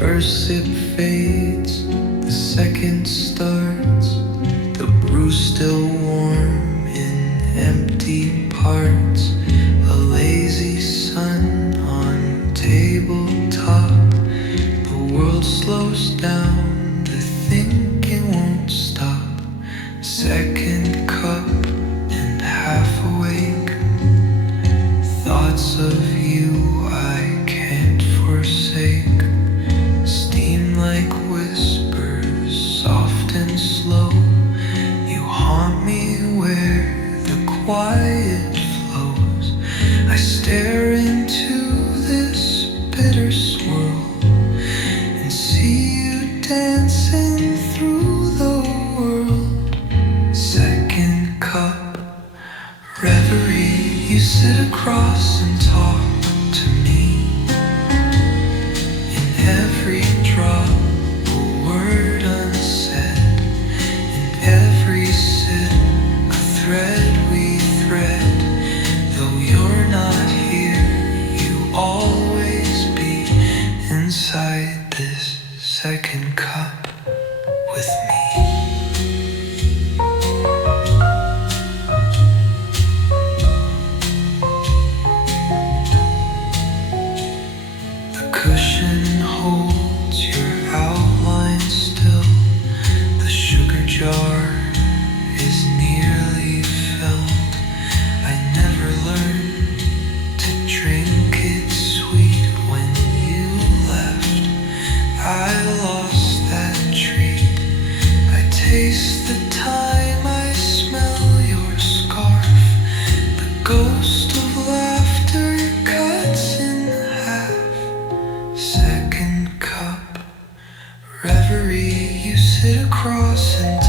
First sip fades, the second starts. The brew's still warm in empty parts. A lazy sun on tabletop. The world slows down, the thinking won't stop. Second cup and half awake. Thoughts of you I can't forsake. Steam like whispers, soft and slow. You haunt me where the quiet flows. I stare into this bitter swirl and see you dancing through the world. Second cup reverie. You sit across and talk to me. In every drop, a word unsaid. In every sip, a thread we thread. Though you're not here, you always be inside this second cup with me. Cushion holds your outline still. The sugar jar is nearly filled. I never learned to drink it sweet when you left. I lost that treat. I taste the time, I smell your scarf. The ghost of laughter cuts in half. Second cup reverie. You sit across and